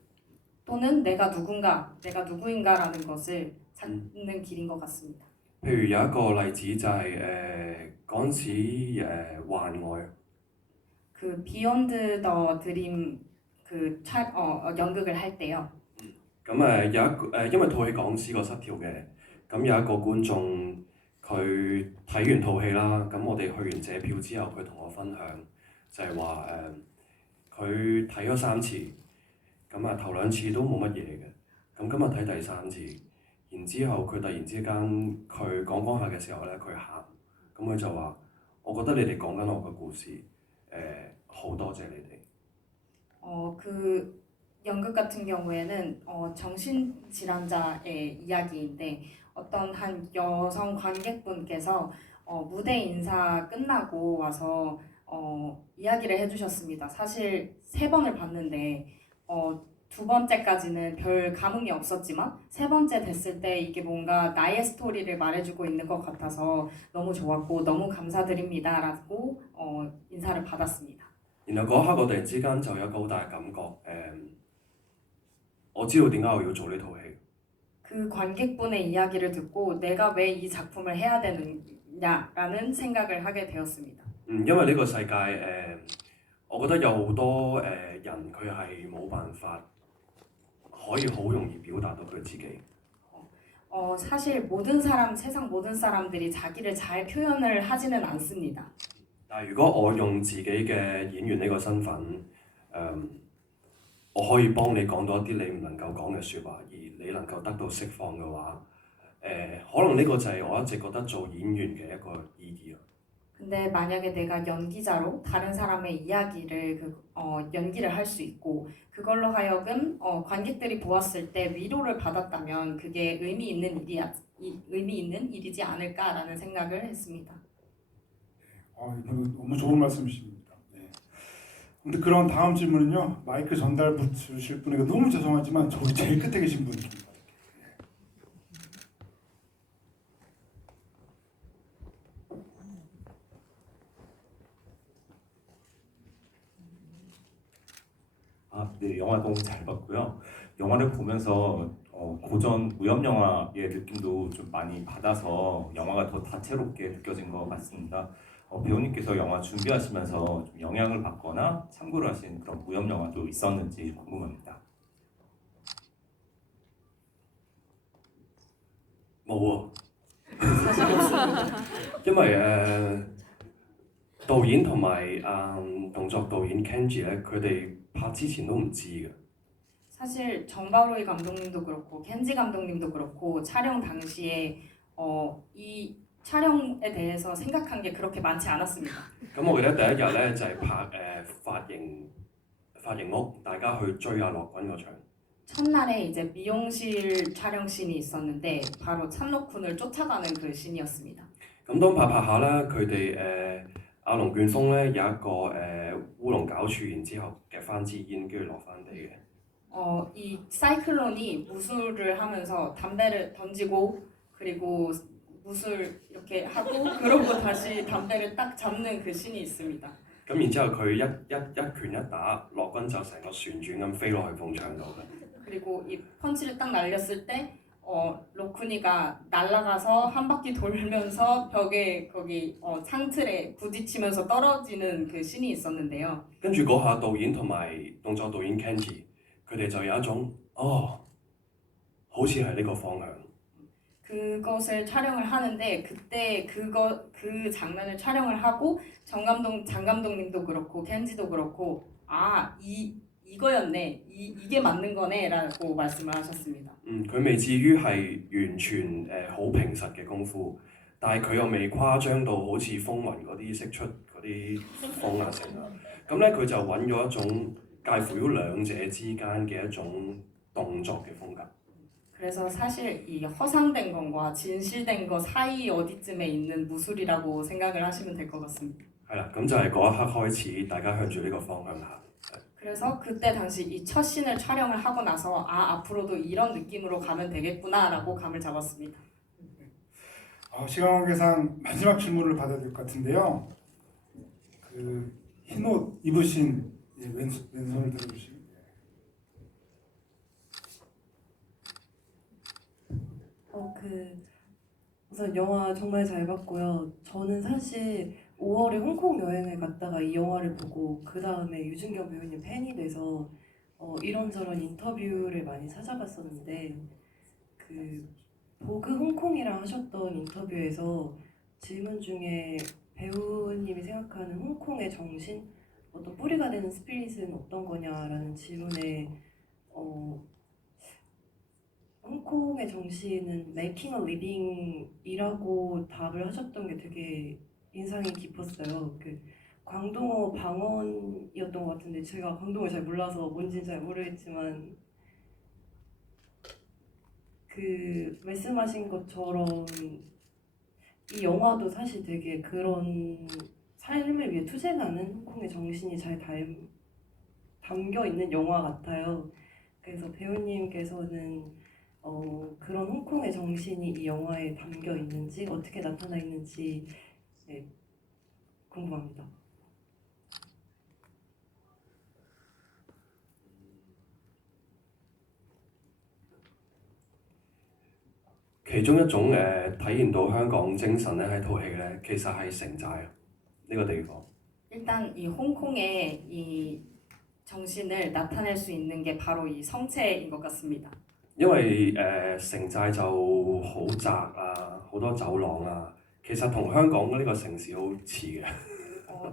또는 내가 누구인가라는 것을 찾는 길인 것 같습니다. 譬如有一個例子就係嗰陣時幻愛。 그 비욘드 더 드림 연극을 할 때요. 咁有一個因為套戲講思覺失調嘅，咁有一個觀眾佢睇完套戲啦，咁我哋去完謝票之後，佢同我分享就係話佢睇咗3次，咁頭2次都冇乜嘢嘅，咁今日睇第3次，然之後佢突然之間佢講下嘅時候咧，佢喊，咁佢就話：我覺得你哋講緊我嘅故事，好多謝你哋。 그 연극 같은 경우에는 정신질환자의 이야기인데 어떤 한 여성 관객분께서 무대 인사 끝나고 와서 이야기를 해주셨습니다. 사실 3번을 봤는데 2번째까지는 별 감흥이 없었지만 3번째 됐을 때 이게 뭔가 나의 스토리를 말해주고 있는 것 같아서 너무 좋았고 너무 감사드립니다라고 인사를 받았습니다. 然後嗰刻我突然之間就有一個好大嘅感覺，我知道點解我要做呢套戲。 그 관객분의 이야기를 듣고 내가 왜 이 작품을 해야 되느냐라는 생각을 하게 되었습니다. 因為呢個世界我覺得有好多人佢係冇辦法可以好容易表達到佢自己。 사실 세상 모든 사람들이 자기를 잘 표현을 하지는 않습니다. 但係如果我用自己嘅演員呢個身份，我可以幫你講到一啲你唔能夠講嘅説話，而你能夠得到釋放嘅話，可能呢個就係我一直覺得做演員嘅一個意義咯。 근데 만약에 내가 연기자로 다른 사람의 이야기를 연기를 할 수 있고 그걸로 하여금 관객들이 보았을 때 위로를 받았다면 그게 의미 있는 일이지 않을까라는 생각을 했습니다. 이분 너무 좋은 말씀이십니다. 네. 근데 그런 다음 질문은요, 마이크 전달 주실 분에게 너무 죄송하지만 저기 제일 끝에 계신 분입니다. 네, 영화 너무 잘 봤고요. 영화를 보면서 고전 무협 영화의 느낌도 좀 많이 받아서 영화가 더 다채롭게 느껴진 것 같습니다. 배우님께서 영화 준비하시면서 좀 영향을 받거나 참고를 하신 그런 무협 영화도 있었는지 궁금합니다. 冇喎，因為導演同埋動作導演 Kenji 咧，佢哋拍之前都唔知嘅。 사실 정바로이 감독님도 그렇고 켄지 감독님도 그렇고 촬영 당시에 이 촬영에 대해서 생각한 게 그렇게 많지 않았습니다. 咁我記得第一日咧就係拍髮型屋，大家去追阿樂君嗰場。 첫날에 이제 미용실 촬영 씬이 있었는데 바로 찬록쿤을 쫓아가는 그 씬이었습니다. 咁當拍下咧，佢哋阿龍捲風咧有一個烏龍搞處，然之後夾翻支煙，跟住落翻地嘅。 이 사이클론이 무술을 하면서 담배를 던지고 그리고 무술 이렇게 하고 그러고 다시 담배를 딱 잡는 그 씬이 있습니다. 咁然之後佢一拳一打，樂君就成個旋轉咁飛落去埲牆度嘅。 그리고 이 펀치를 딱 날렸을 때 로쿠니가 날아가서 한 바퀴 돌면서 벽에 거기 창틀에 부딪히면서 떨어지는 그 씬이 있었는데요. 跟住嗰下導演同埋動作導演 Kenji，佢哋就有一種好似係呢個方向。 그것을 촬영을 하는데 그때 그 장면을 촬영을 하고 장 감독님도 그렇고 켄지도 그렇고 이거였네 이게 맞는 거네라고 말씀을 하셨습니다. 佢未至於係完全好平實嘅功夫，但係佢又未誇張到好似風雲嗰啲釋出嗰啲風啊成啊。咁咧佢就揾咗一種介乎於兩者之間嘅一種動作嘅風格。 그래서 사실 이 허상된 것과 진실된 것 사이 어디쯤에 있는 무술이라고 생각을 하시면 될 것 같습니다. 係啦，咁就係嗰一刻開始，大家向住呢個方向行。 그래서 그때 당시 이 첫 씬을 촬영을 하고 나서 앞으로도 이런 느낌으로 가면 되겠구나라고 감을 잡았습니다. 시간 관계상 마지막 질문을 받아야 될 것 같은데요. 그 흰 옷 입으신 왼손을 들어주시면. 우선 영화 정말 잘 봤고요. 저는 사실 5월에 홍콩 여행을 갔다가 이 영화를 보고 그 다음에 유준경 배우님 팬이 돼서 이런저런 인터뷰를 많이 찾아봤었는데 그 보그 홍콩이랑 하셨던 인터뷰에서 질문 중에 배우님이 생각하는 홍콩의 정신, 어떤 뿌리가 되는 스피릿은 어떤 거냐라는 질문에 홍콩의 정신은 making a living이라고 답을 하셨던 게 되게 인상이 깊었어요. 그 광동어 방언이었던 것 같은데 제가 광동어를 잘 몰라서 뭔지는 잘 모르겠지만 그 말씀하신 것처럼 이 영화도 사실 되게 그런 삶을 위해 투쟁하는 홍콩의 정신이 잘 담겨 있는 영화 같아요. 그래서 배우님께서는 그런 홍콩의 정신이 이 영화에 담겨 있는지 어떻게 나타나 있는지 궁금합니다.其中一種體現到香港精神咧喺套戲咧，其實係城寨呢個地方。 일단 이 홍콩의 이 정신을 나타낼 수 있는 게 바로 이 성체인 것 같습니다. 因為城寨就好窄啊，好多走廊啊，其實同香港呢個城市好似嘅。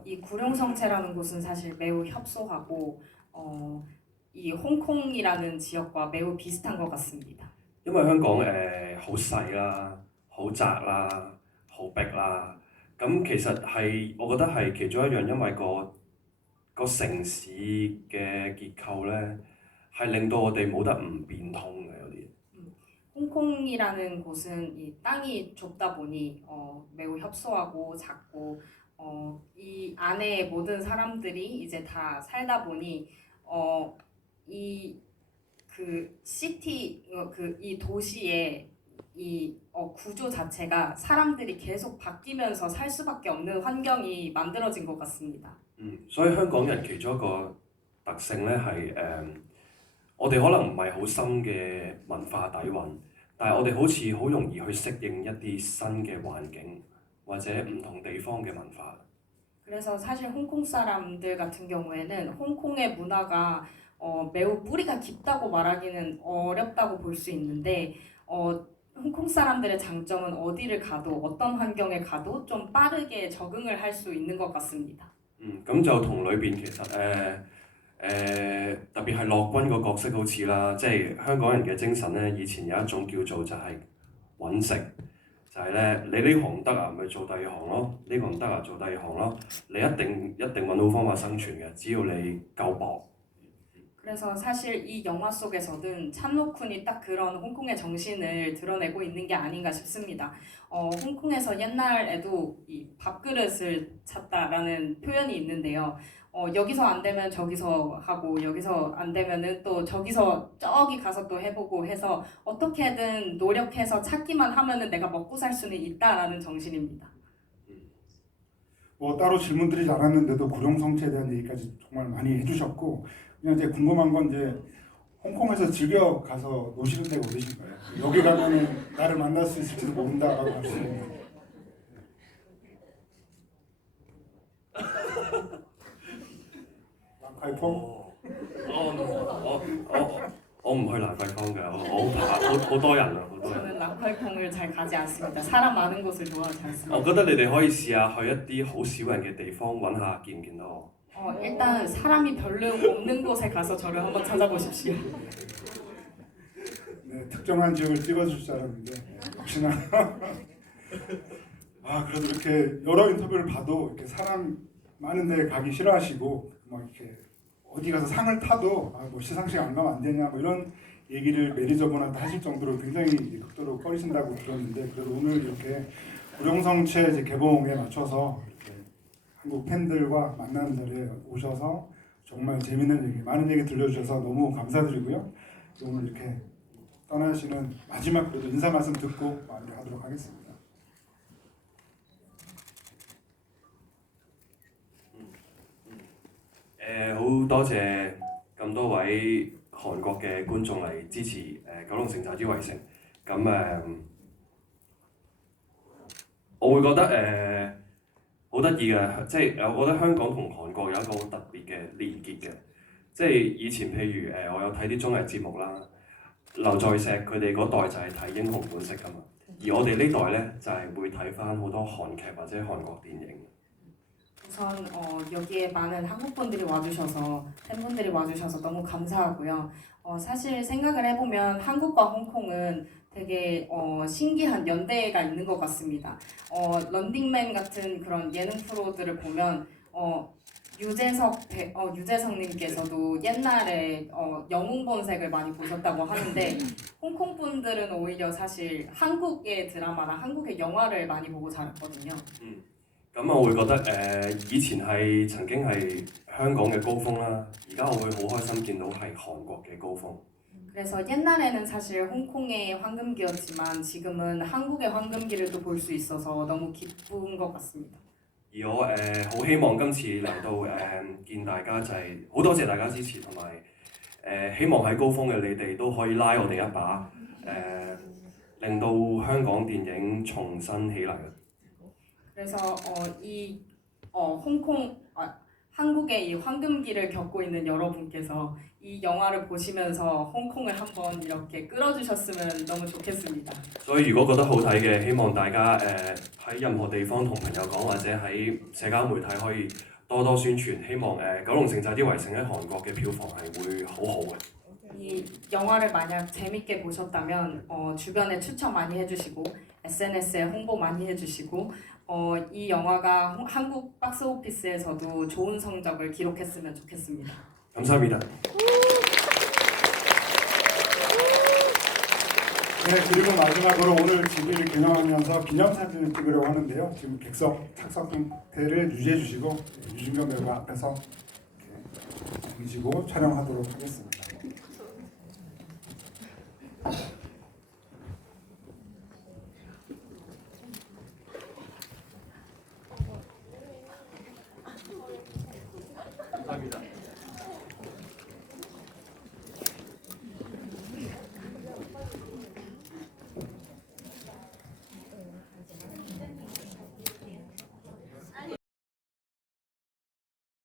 이 구룡성체라는 곳은 사실 매우 협소하고 이 홍콩이라는 지역과 매우 비슷한 것 같습니다. 因為香港好細啦，好窄啦，好逼啦，咁其實係我覺得係其中一樣，因為個城市嘅結構咧係令到我哋冇得唔變通嘅有啲。 홍콩이라는 곳은 이 땅이 좁다 보니 매우 협소하고 작고 이 안에 모든 사람들이 이제 다 살다 보니 이 그 시티 이 도시의 이 구조 자체가 사람들이 계속 바뀌면서 살 수밖에 없는 환경이 만들어진 것 같습니다. 所以香港人其中一個特性咧係我哋可能唔係好深嘅文化底蘊，但係我哋好似好容易去適應一啲新嘅環境或者唔同地方嘅文化。 그래서 사실 홍콩 사람들 같은 경우에는 홍콩의 문화가 매우 뿌리가 깊다고 말하기는 어렵다고 볼 수 있는데 홍콩 사람들의 장점은 어디를 가도 어떤 환경에 가도 좀 빠르게 적응을 할 수 있는 것 같습니다. 咁就同裏邊其實特別係樂君個角色好似啦，即係香港人嘅精神咧，以前有一種叫做就係揾食，就係咧，你呢行唔得啊，咪做第二行咯；呢個唔得啊，做第二行咯。你一定揾到方法生存嘅，只要你夠搏。 그래서 사실 이 영화 속에서는 찬로쿤이 딱 그런 홍콩의 정신을 드러내고 있는 게 아닌가 싶습니다. 홍콩에서 옛날에도 이 밥그릇을 찾다라는 표현이 있는데요. 여기서 안 되면 저기서 하고 여기서 안 되면은 또 저기서 저기 가서 또 해보고 해서 어떻게든 노력해서 찾기만 하면은 내가 먹고 살 수는 있다라는 정신입니다. 뭐 따로 질문드리지 않았는데도 구룡성체에 대한 얘기까지 정말 많이 해주셨고 그냥 이제 궁금한 건 이제 홍콩에서 즐겨 가서 노시는 데가 어디신가요? 여기 가면은 나를 만날 수 있을지도 모른다라고 하시는. 랑카이퐁? 我唔去蘭桂坊嘅，我好怕好多人啊，好多人。 저는 랑카이퐁을 잘 가지 않습니다. 사람 많은 곳을 좋아하지 않습니다. 我覺得你哋可以試下去一啲好少人嘅地方揾下，見唔見到我？ 일단 사람이 별로 없는 곳에 가서 저를 한번 찾아보십시오. 네, 특정한 지역을 찍어줄 줄 알았는데 혹시나 그래도 이렇게 여러 인터뷰를 봐도 이렇게 사람 많은 데 가기 싫어하시고 막 이렇게 어디 가서 상을 타도 뭐 시상식 안 가면 안 되냐 뭐 이런 얘기를 매니저분한테 하실 정도로 굉장히 극도로 꺼리신다고 들었는데 그래도 오늘 이렇게 구룡성체 이제 개봉에 맞춰서 이렇게 한국 팬들과 만나는 자리에 오셔서 정말 재밌는 얘기, 많은 얘기 들려주셔서 너무 감사드리고요. 오늘 이렇게 떠나시는 마지막 그래도 인사 말씀 듣고 마무리하도록 하겠습니다. 好多謝咁多位韓國嘅觀眾嚟支持九龍城寨之圍城。咁我會覺得好得意嘅，即係我覺得香港同韓國有一個好特別嘅連結嘅。即係以前譬如我有睇啲綜藝節目啦，劉在石佢哋嗰代就係睇英雄本色㗎嘛，而我哋呢代咧就係會睇翻好多韓劇或者韓國電影。 우선 여기에 많은 한국분들이 와주셔서 팬분들이 와주셔서 너무 감사하고요. 사실 생각을 해보면 한국과 홍콩은 되게 신기한 연대가 있는 것 같습니다. 런닝맨 같은 그런 예능 프로들을 보면 유재석님께서도 옛날에 영웅본색을 많이 보셨다고 하는데 홍콩 분들은 오히려 사실 한국의 드라마나 한국의 영화를 많이 보고 자랐거든요. 咁我會覺得以前係曾經係香港嘅高峰啦，而家我會好開心見到係韓國嘅高峰。 그래서 옛날에는 사실 홍콩의 황금기였지만 지금은 한국의 황금기를 또 볼 수 있어서 너무 기쁜 것 같습니다. 而我好希望今次嚟到見大家就係好多謝大家支持，同埋希望喺高峰嘅你哋都可以拉我哋一把，令到香港電影重新起嚟。 그래서 한국의 이 황금기를 겪고 있는 여러분께서 이 영화를 보시면서 홍콩을 한번 이렇게 끌어주셨으면 너무 좋겠습니다. 所以如果覺得好睇嘅，希望大家喺任何地方同朋友講，或者喺社交媒體可以多多宣傳。希望九龍城寨啲圍城喺韓國嘅票房係會好好嘅。 이 영화를 만약 재밌게 보셨다면 주변에 추천 많이 해주시고 SNS에 홍보 많이 해주시고 이 영화가 한국 박스오피스에서도 좋은 성적을 기록했으면 좋겠습니다. 감사합니다. 네, 그리고 마지막으로 오늘 진리를 기념하면서 기념사진을 찍으려고 하는데요. 지금 객석 착석 상태를 유지해 주시고 유준경 배우가 앞에서 이렇게 계시고 촬영하도록 하겠습니다.